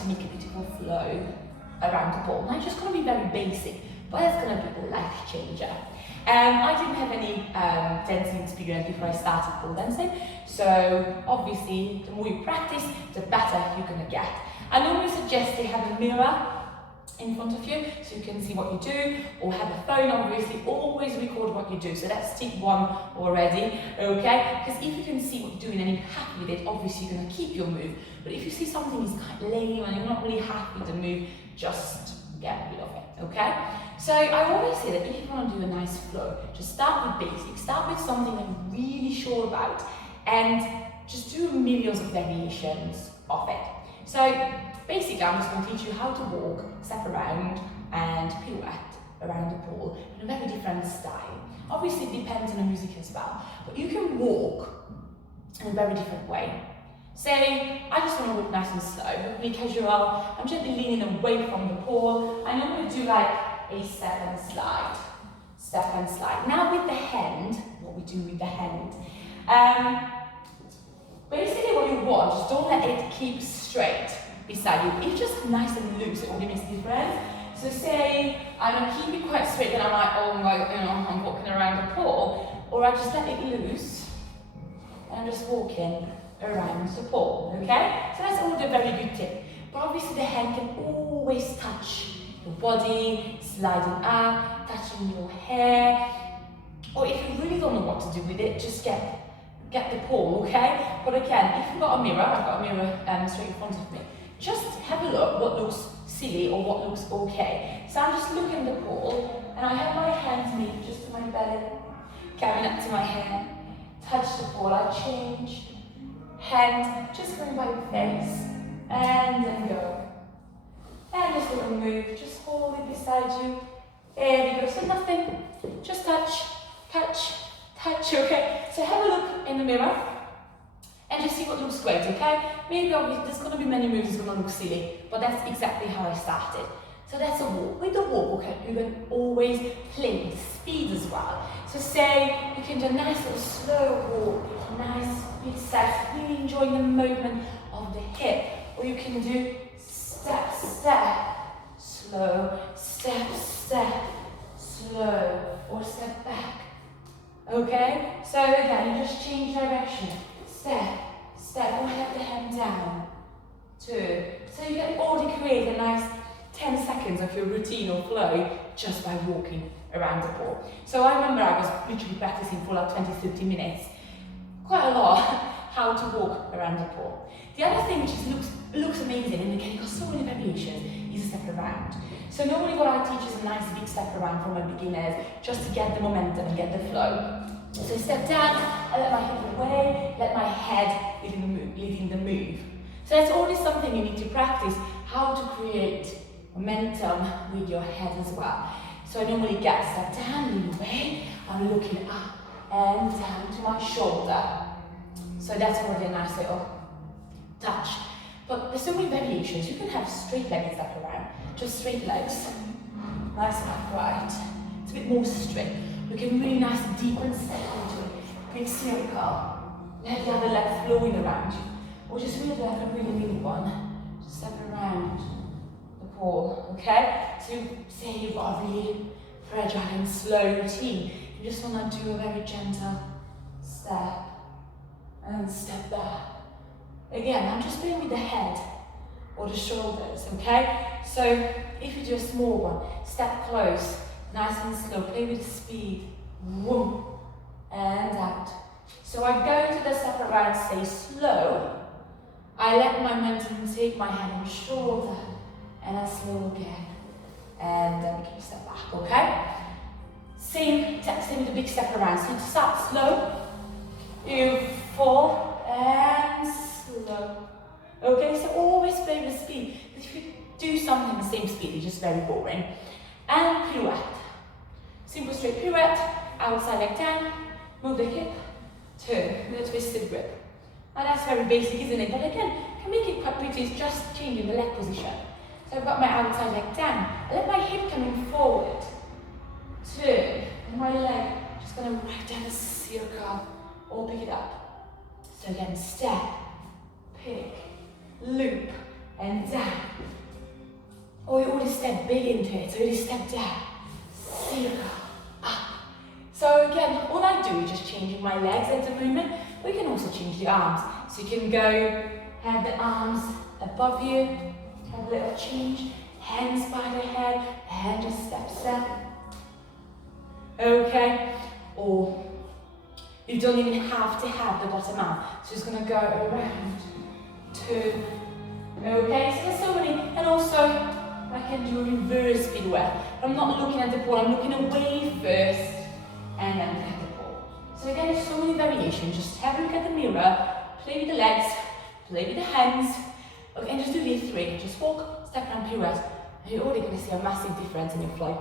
to make a beautiful flow around the pole. Now it's just going to be very basic, but it's going to be a life changer. I didn't have any dancing experience before I started pole dancing, so obviously the more you practice, the better you're going to get. I normally suggest you have a mirror in front of you so you can see what you do, or have a phone. Obviously always record what you do, so that's tip 1 already, okay? Because if you can see what you're doing and you're happy with it, obviously you're going to keep your move. But if you see something is kind of lame and you're not really happy with the move, just get rid of it, okay? So I always say that if you want to do a nice flow, just start with basics, start with something that you're really sure about, and just do millions of variations of it. So basically, I'm just going to teach you how to walk, step around, and pirouette around the pole in a very different style. Obviously, it depends on the music as well, but you can walk in a very different way. Say, I just want to walk nice and slow, really casual. I'm gently leaning away from the pole. I normally do like a step and slide. Step and slide. Now with the hand, what we do with the hand. Basically what you want, just don't let it keep straight beside you. It's just nice and loose, it only makes a difference. So say, I'm going to keep it quite straight and I'm like, oh my, I'm walking around the pole, or I just let it loose and I'm just walking around the pole, okay? So that's already a very good tip. But obviously the hand can always touch your body, sliding up, touching your hair, or if you really don't know what to do with it, just get the pole, okay? But again, if you've got a mirror, I've got a mirror straight in front of me, just have a look what looks silly or what looks okay. So I'm just looking at the pole, and I have my hands maybe just to my belly, coming up to my hand, touch the pole, I change, hand, just going by the face, and then go. And just a little move, just hold it beside you. There we go, so nothing, just touch, touch, touch, okay? So have a look in the mirror and just see what looks great, okay? Maybe obviously there's going to be many moves that's going to look silly, but that's exactly how I started. So that's a walk. With the walk, okay, you can always play with speed as well. So say you can do a nice little slow walk, nice big steps, really enjoying the movement of the hip, or you can do step, step, slow, step, step, slow, or step back. Okay, so again, you just change direction. Step, step, or have the hand down. 2. So you can already create a nice 10 seconds of your routine or flow just by walking around the pole. So I remember I was literally practicing for like 20-30 minutes, quite a lot, how to walk around the pole. The other thing which looks amazing, and again, you've got so many variations, is a step around. So normally what I teach is a nice big step around for my beginners, just to get the momentum and get the flow. So step down, I let my hip away, let my head leading the move. So that's always something you need to practice, how to create momentum with your head as well. So I normally get step down, lean away, I'm looking up and down to my shoulder. So that's already a nice little touch. But there's so many variations. You can have straight legged step around, just straight legs, nice and upright. It's a bit more straight. We can really nice and deep and step into a big circle. Let the other leg flowing around you. Or just really like a really mini one. Just step around the pole, okay? So say you've got a really fragile and slow routine. You just want to do a very gentle step and step back. Again, I'm just playing with the head or the shoulders, okay? So if you do a small one, step close, nice and slow, play with the speed, whoom, and out. So I go to the step around, stay slow, I let my momentum take my hand on shoulder, and I slow again, and then we can step back, okay? Same with the big step around, so start slow, you fall, and slow. Okay, so always play with speed. If you do something the same speed, it's just very boring. And pirouette. Simple straight pirouette, outside leg down, move the hip, turn with a twisted grip. Now that's very basic, isn't it? But again, you can make it quite pretty, it's just changing the leg position. So I've got my outside leg down. I let my hip coming forward. Turn, and my leg just gonna right down the circle, or pick it up. So again, step, pick, loop, and down. Or you already step big into it, so you just step down, circle, up. So again, all I do is just changing my legs at the moment, but you can also change the arms. So you can go, have the arms above you, have a little change, hands by the head, the hand just steps up. Okay, or you don't even have to have the bottom arm. So just gonna go around, 2. Okay, so there's so many, and also I can do a reverse pirouette. I'm not looking at the ball, I'm looking away first, and then look at the ball. So again, there's so many variations. Just have a look at the mirror, play with the legs, play with the hands. Okay, and just do these 3. Just walk, step around, pirouette, and you're already gonna see a massive difference in your flight.